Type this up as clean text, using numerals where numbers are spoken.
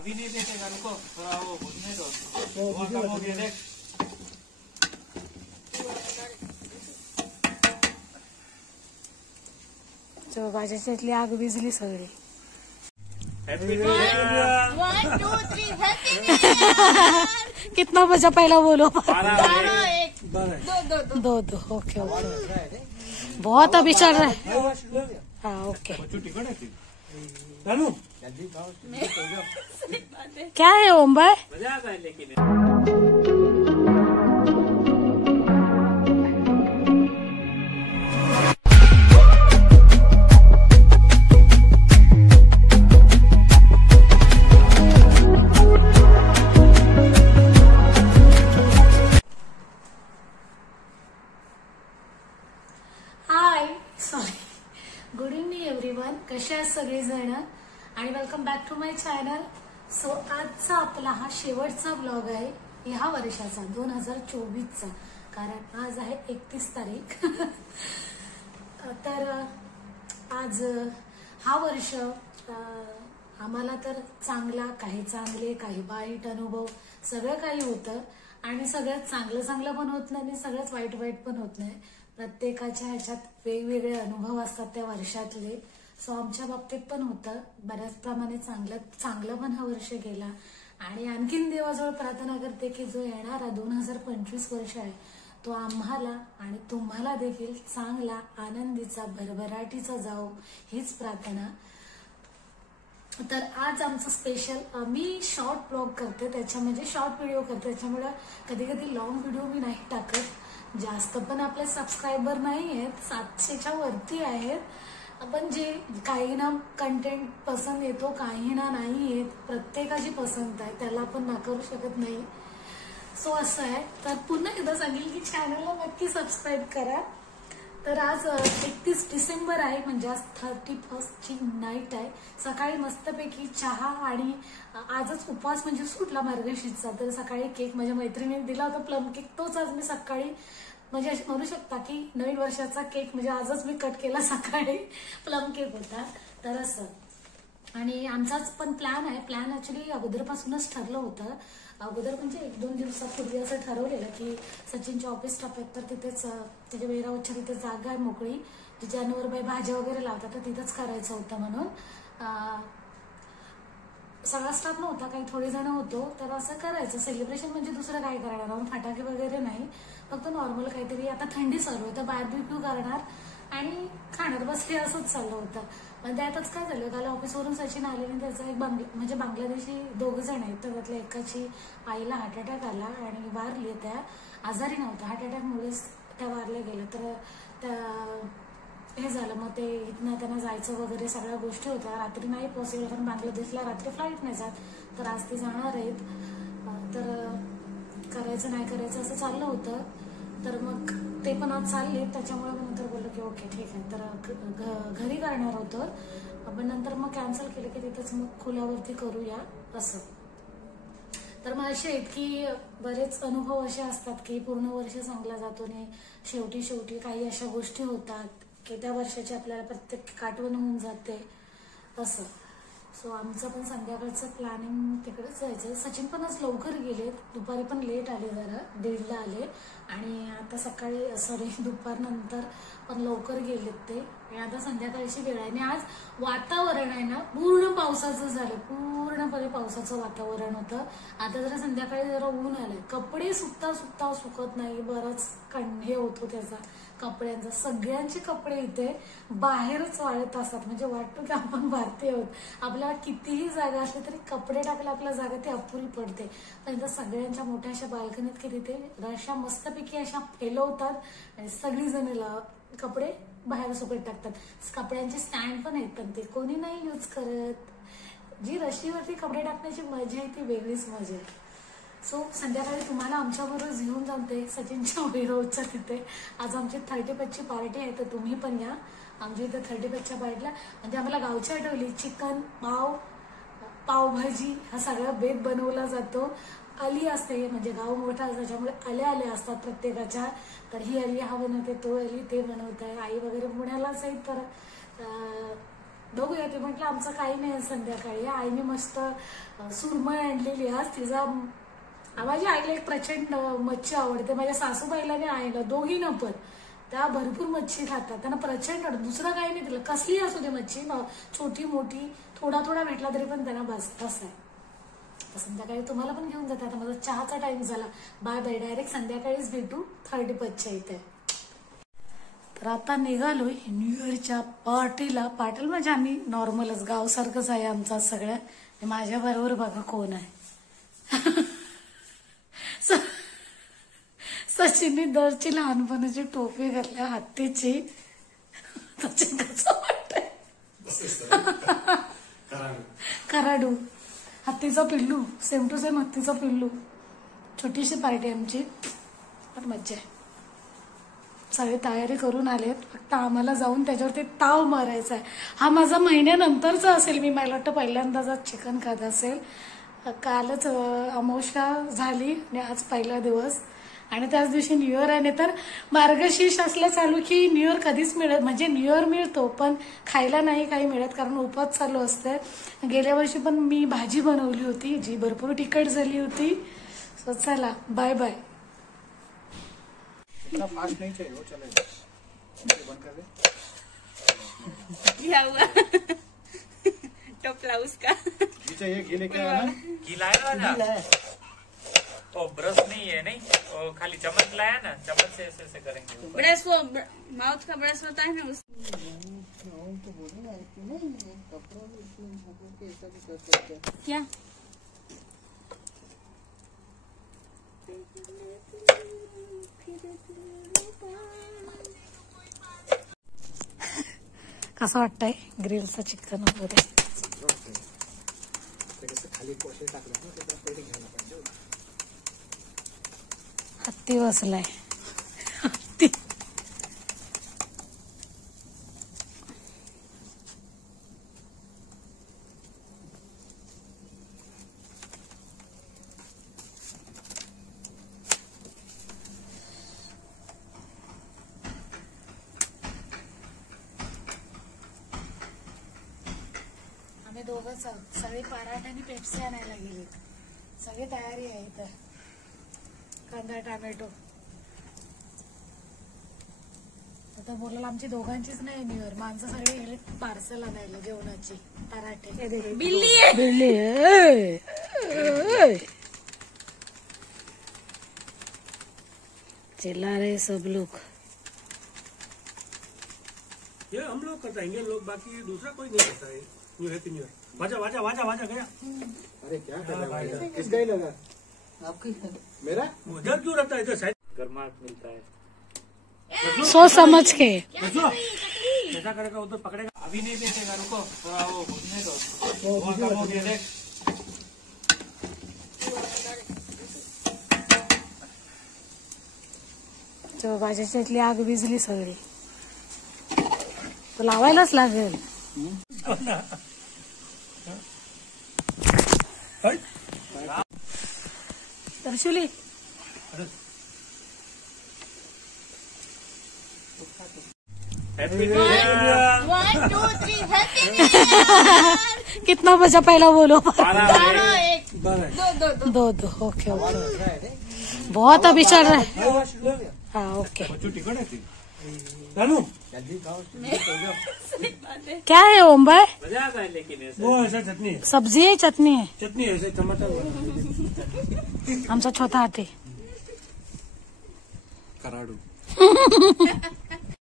अभी नहीं देखेगा, रुको थोड़ा वो भूनने दो, वो कम हो गया देख। जो भाज्याच्यातली आग विजली सगळी. Happy new year. 1 2 3 happy new year. कितना बजा पहिला बोलो. 12 1 2 दो दो. Okay okay. बहुत अभी चल रहा है. हाँ ओके. क्या है ओम भाई? मजा आता है लेकिन hi sorry. Good evening everyone. कशा आहेत सगळेजण आणि welcome back to my channel. So आजचा आपला हा शेवटचा ब्लॉग आहे ह्या वर्षाचा 2024चा, कारण आज आहे 31 तारीख. तर आज हा वर्ष आम्हाला तर चांगला, काही चांगले काही वाईट अनुभव सगळं काही होतं आणि सगळ्यात चांगलं चांगलं पण होत नाही आणि सगळ्यात वाईट वाईट पण होत नाही. प्रत्येकाच्या ह्याच्यात वेगवेगळे अनुभव असतात त्या वर्षातले. सो आमच्या बाबतीत पण होतं बऱ्याच प्रमाणे चांगलं पण हा वर्ष गेला आणि आणखीन देवाजवळ प्रार्थना करते की जो येणारा 2025 वर्ष आहे तो आम्हाला आणि तुम्हाला देखील चांगला, आनंदीचा, भरभराटीचा जाओ हीच प्रार्थना. तर आज आमचं स्पेशल, मी शॉर्ट ब्लॉग करते, त्याच्या म्हणजे शॉर्ट व्हिडिओ करते, त्याच्यामुळे कधी कधी लॉंग व्हिडिओ मी नाही टाकत. जास्त पण आपले सबस्क्रायबर नाही आहेत, 700च्या वरती आहेत. पण जे काही ना कंटेंट पसंत येतो, काही ना नाही येत. प्रत्येकाची पसंत आहे, त्याला आपण नाकारू शकत नाही. सो असं आहे. तर पुन्हा एकदा सांगेल की चॅनलला नक्की सबस्क्राईब करा. तर आज 31 डिसेंबर आहे, म्हणजे आज 31st नाईट आहे. सकाळी मस्तपैकी चहा आणि आजच उपवास म्हणजे सुटला मार्गशीर्षचा, तर सकाळी केक माझ्या मैत्रिणीने दिला होता, प्लम केक. तोच आज मी सकाळी म्हणजे अशी म्हणू शकता की नवीन वर्षाचा केक म्हणजे आजच मी कट केला सकाळी. प्लम केक होता. तर असं आणि आमचाच पण प्लॅन आहे. प्लॅन ऍक्च्युली अगोदरपासूनच ठरलं होतं. अगोदर म्हणजे 1-2 दिवसापूर्वी असं ठरवलेलं की सचिनच्या ऑफिस स्टाफ आहेत तर तिथेच त्याच्या वेरावरच्या तिथे जागा आहे मोकळी, जिथे अनवरबाई भाज्या वगैरे लावतात, तर तिथंच करायचं होतं म्हणून. सगळा स्टाफ नव्हता, काही थोडे जण होतो, तर असं करायचं सेलिब्रेशन. म्हणजे दुसरं काय करणार, फटाके वगैरे नाही, फक्त नॉर्मल काहीतरी. आता थंडी चालू आहे तर बार्बेक्यू करणार आणि खाणार, बस हे असंच चाललं होतं. पण त्यातच काय झालं, काल ऑफिसवरून सचिन आले आणि त्याचा एक म्हणजे बांगलादेशी 2 जण आहेत, तर त्यातल्या एकाची आईला हार्ट अटॅक आला आणि वारली. त्या आजारी नव्हत्या, हार्ट अटॅकमुळेच त्या वारल्या गेल्या. तर त्या हे झालं, मग ते इथनं त्यांना जायचं वगैरे सगळ्या गोष्टी होत्या. रात्री नाही पॉसिबल, कारण बांगलादेशला रात्री फ्लाईट नाही जात, तर आज ते जाणार आहेत. तर करायचं नाही करायचं असं चाललं होतं. तर मग ते पण आज चालले, त्याच्यामुळे मी नंतर बोललो की ओके ठीक आहे. तर घरी करणार होतं, पण नंतर मग कॅन्सल केलं की तिथंच मग खुल्यावरती करूया असं. तर मग असे आहेत की बरेच अनुभव असे असतात की पूर्ण वर्ष चांगला जातो आणि शेवटी काही अशा गोष्टी होतात की त्या वर्षाची आपल्याला प्रत्येक आठवण होऊन जाते असं. सो आमचं पण संध्याकाळचं प्लॅनिंग तिकडेच जायचंय. सचिन पण आज लवकर गेले, दुपारी पण लेट आले, जरा 1:30ला आले आणि आता सकाळी दुपारनंतर पण लवकर गेलेत ते. आणि आता संध्याकाळची वेळ आहे आणि आज वातावरण आहे ना पूर्ण पावसाचं झालं, पूर्णपणे पावसाचं वातावरण होतं. आता जरा संध्याकाळी जरा ऊन आलंय, कपडे सुकता सुकत नाही, बराच हे होतो त्याचा कपड्यांचा. सगळ्यांचे कपडे इथे बाहेरच वाळत असतात, म्हणजे वाटतो की आपण भारतीय आहोत. आपल्याला कितीही जागा असली तरी कपडे टाकायला आपल्या जागा ती अपुरी पडते. पण इथं सगळ्यांच्या मोठ्या अशा बाल्कनीत की तिथे रश्या मस्तपैकी अशा फैलवतात आणि सगळी जण कपडे बाहेर सुकत टाकतात. कपड्यांचे स्टँड पण आहेत, पण ते कोणी नाही यूज करत. जी रशीवरती कपडे टाकण्याची मजा आहे ती वेगळीच मजा आहे. सो संध्याकाळी तुम्हाला आमच्याबरोबर घेऊन जाते सचिनच्या वेरोजच्या तिथे. आज आमची 30ची पार्टी आहे, तर तुम्ही पण या आमच्या इथे 30च्या पार्टीला. म्हणजे आम्हाला गावची आठवली, चिकन, पावभाजी हा सगळा बेत बनवला जातो. अली असते, म्हणजे गाव मोठा असतं त्याच्यामुळे आल्या असतात प्रत्येकाच्या. तर ही अली हा बनवते, तो अली ते बनवत आहे. आई वगैरे पुण्यालाच आहे, तर बघूया. ते म्हटलं आमचं काही नाही संध्याकाळी. आईने मस्त सुरमई आणलेली आज. तिचा माझ्या आईला एक प्रचंड मच्छी आवडते. माझ्या सासूबाईला आणि आईला दोघींना पण त्या भरपूर मच्छी खातात. त्यांना प्रचंड दुसरं काही नाही दिलं, कसली असू दे मच्छी, छोटी मोठी थोडा थोडा भेटला तरी पण त्यांना बस आहे. तर संध्याकाळी तुम्हाला पण घेऊन जाते. आता माझा चहाचा टाइम झाला. Bye bye. डायरेक्ट संध्याकाळीच भेटू 35च्या इथे. तर आता निघालोय न्यू इयरच्या पार्टीला. पार्टीला म्हणजे आम्ही नॉर्मलच गावसारखंच आहे आमचा सगळ्या. माझ्या बरोबर बघा कोण आहे. सचिनने दरची लहानपणाची टोपी घातल्या हत्तीची. सचिन कसं वाटतंय? कराडू हत्तीचा पिल्लू. सेम टू सेम हत्तीचा पिल्लू. छोटीशी पार्टी आमची पण मज्जा आहे. सगळे तयारी करून आलेत. फक्त आम्हाला जाऊन त्याच्यावरती ताव मारायचा आहे. हा माझा महिन्यानंतरचा असेल. मी मला वाटतं पहिल्यांदाच चिकन खात असेल. कालच अमावस्या झाली आणि आज पहिला दिवस आणि त्याच दिवशी न्यू इयर आहे. तर मार्गशीर्ष असलं चालू की न्यू इयर कधीच मिळत, म्हणजे न्यू इयर मिळतो पण खायला नाही काही मिळत कारण उपवास चालू असते. गेल्या वर्षी पण मी भाजी बनवली होती जी भरपूर तिखट झाली होती. सो चला बाय बाय. इतना फास्ट नहीं चाहिए, वो चलेगा. बंद कर दे. क्या हुआ? टोपला उसका. ये घी लेके आया ना. घी लाया ना. ओ ब्रश नहीं है, नहीं ओ खाली चम्मच लाया ना. चम्मच से ऐसे ऐसे करेंगे. ब्रश वो माउथ का ब्रश होता है ना उस. क्या कसं वाटतंय ग्रिलचं चिकन वगैरे? खाली पोशे टाकले ना, त्याचा पेटी घ्यायला पाहिजे. हत्ती बसलाय. हत्ती आम्ही दोघंच आहोत. सगळी पराठा आणि पेप्सी आणायला गेली. सगळी तयारी आहे इथं. कांदा टोमॅटो. आता बोलायला आमची दोघांचीच नाही न्यू इयर. माणसं सगळी गेले पार्सल आणायला जेवणाची. पराठे. बिल्ली है. बिल्ली चिल्ला रहे सब लोग. ये हम लोग करता है, इंडियन लोग, बाकी दूसरा कोई नहीं करता है. New happy new year. वाजा वाजा वाजा वाजा गया. अरे क्या कर रहा है भाई? किसका ही लगा? आपका मेरा? उधर क्यों रखता है? इधर साइड. गर्माहट मिलता है. सोच समझ के. ऐसा करेगा उधर पकड़ेगा. अभी नहीं बेचेगा, रुको थोड़ा वो भूनने दो. वो वहाँ कम हो गया देख. तो भाज्याच्या इथली आग विजली सगळी. तो लावायलाच लागेल. दर्शुली हैप्पी 1, 2, 3 हैप्पी न्यू ईयर. कितना बजा पहला बोलो? 12, 1, 2. दो. Okay okay. बहुत अभी चल रहा है. हाँ ओके. टिकट है थी. जानू क्या है ओम भाई? मजा आता है लेकिन ऐसे. वो ऐसा चटनी है. सब्जी है चटनी है? चटनी है ऐसे टमाटर. आमचा छोटा हाती. कराडू.